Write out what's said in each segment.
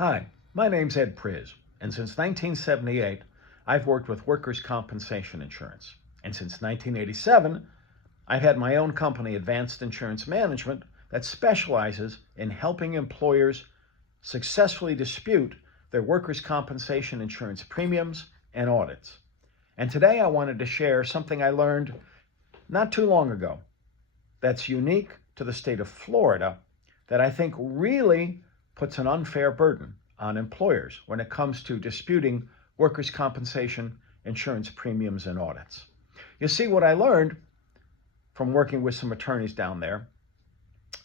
Hi, my name's Ed Priz, and since 1978, I've worked with workers' compensation insurance. And since 1987, I've had my own company, Advanced Insurance Management, that specializes in helping employers successfully dispute their workers' compensation insurance premiums and audits. And today I wanted to share something I learned not too long ago that's unique to the state of Florida that I think really puts an unfair burden on employers when it comes to disputing workers' compensation insurance premiums and audits. You see, what I learned from working with some attorneys down there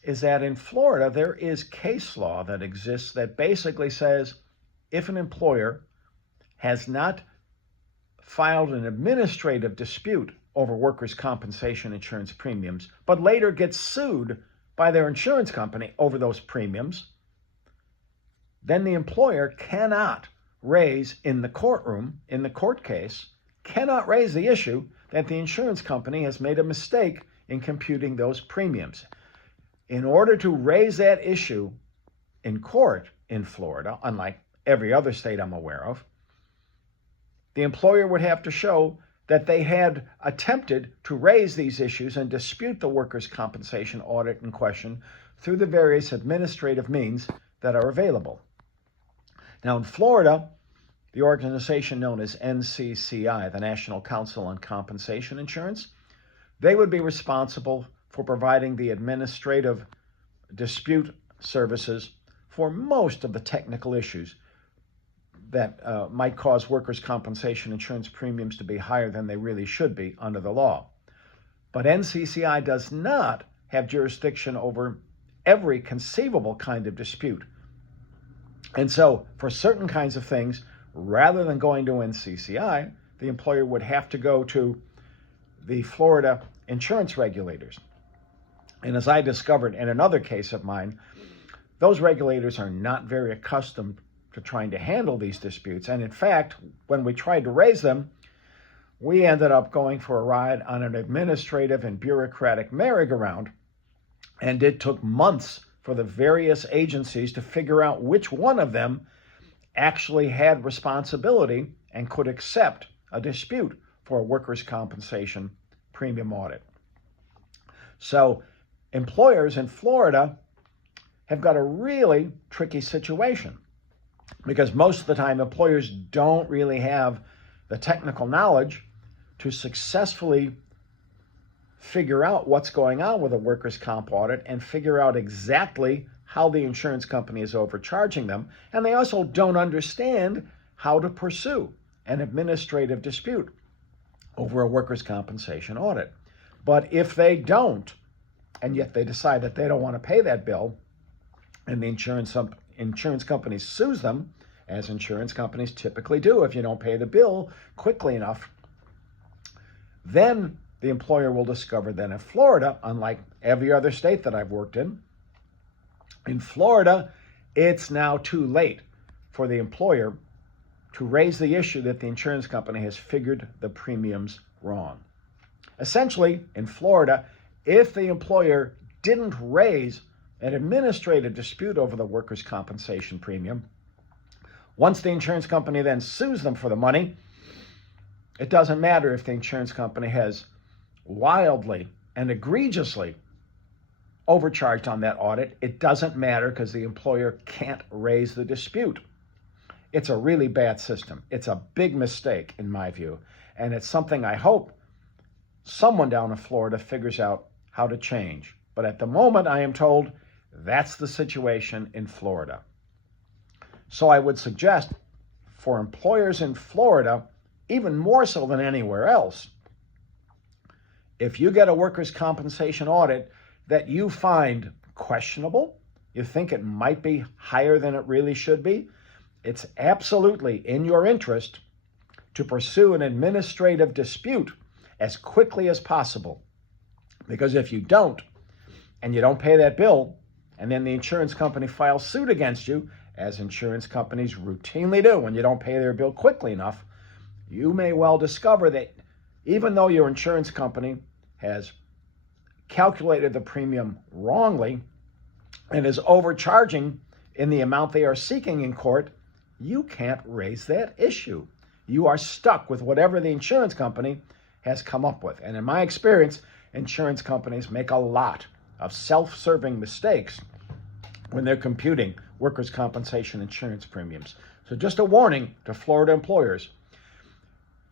is that in Florida, there is case law that exists that basically says if an employer has not filed an administrative dispute over workers' compensation insurance premiums, but later gets sued by their insurance company over those premiums, then the employer cannot raise in the courtroom, in the court case, cannot raise the issue that the insurance company has made a mistake in computing those premiums. In order to raise that issue in court in Florida, unlike every other state I'm aware of, the employer would have to show that they had attempted to raise these issues and dispute the workers' compensation audit in question through the various administrative means that are available. Now in Florida, the organization known as NCCI, the National Council on Compensation Insurance, they would be responsible for providing the administrative dispute services for most of the technical issues that might cause workers' compensation insurance premiums to be higher than they really should be under the law. But NCCI does not have jurisdiction over every conceivable kind of dispute. And so for certain kinds of things, rather than going to NCCI, the employer would have to go to the Florida insurance regulators. And as I discovered in another case of mine, those regulators are not very accustomed to trying to handle these disputes. And in fact, when we tried to raise them, we ended up going for a ride on an administrative and bureaucratic merry-go-round. And it took months for the various agencies to figure out which one of them actually had responsibility and could accept a dispute for a workers' compensation premium audit. So employers in Florida have got a really tricky situation because most of the time employers don't really have the technical knowledge to successfully figure out what's going on with a workers' comp audit and figure out exactly how the insurance company is overcharging them. And they also don't understand how to pursue an administrative dispute over a workers' compensation audit. But if they don't, and yet they decide that they don't want to pay that bill, and the insurance company sues them, as insurance companies typically do if you don't pay the bill quickly enough, then the employer will discover that in Florida, unlike every other state that I've worked in Florida, it's now too late for the employer to raise the issue that the insurance company has figured the premiums wrong. Essentially, in Florida, if the employer didn't raise an administrative dispute over the workers' compensation premium, once the insurance company then sues them for the money, it doesn't matter if the insurance company has wildly and egregiously overcharged on that audit. It doesn't matter because the employer can't raise the dispute. It's a really bad system. It's a big mistake in my view. And it's something I hope someone down in Florida figures out how to change. But at the moment, I am told that's the situation in Florida. So I would suggest for employers in Florida, even more so than anywhere else, if you get a workers' compensation audit that you find questionable, you think it might be higher than it really should be, it's absolutely in your interest to pursue an administrative dispute as quickly as possible. Because if you don't, and you don't pay that bill, and then the insurance company files suit against you, as insurance companies routinely do when you don't pay their bill quickly enough, you may well discover that even though your insurance company has calculated the premium wrongly and is overcharging in the amount they are seeking in court, you can't raise that issue. You are stuck with whatever the insurance company has come up with. And in my experience, insurance companies make a lot of self-serving mistakes when they're computing workers' compensation insurance premiums. So just a warning to Florida employers.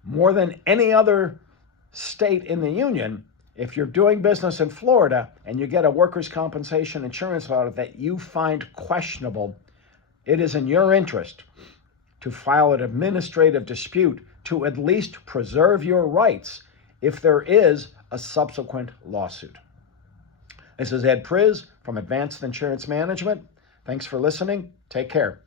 More than any other state in the union, if you're doing business in Florida and you get a workers' compensation insurance audit that you find questionable, it is in your interest to file an administrative dispute to at least preserve your rights if there is a subsequent lawsuit. This is Ed Priz from Advanced Insurance Management. Thanks for listening. Take care.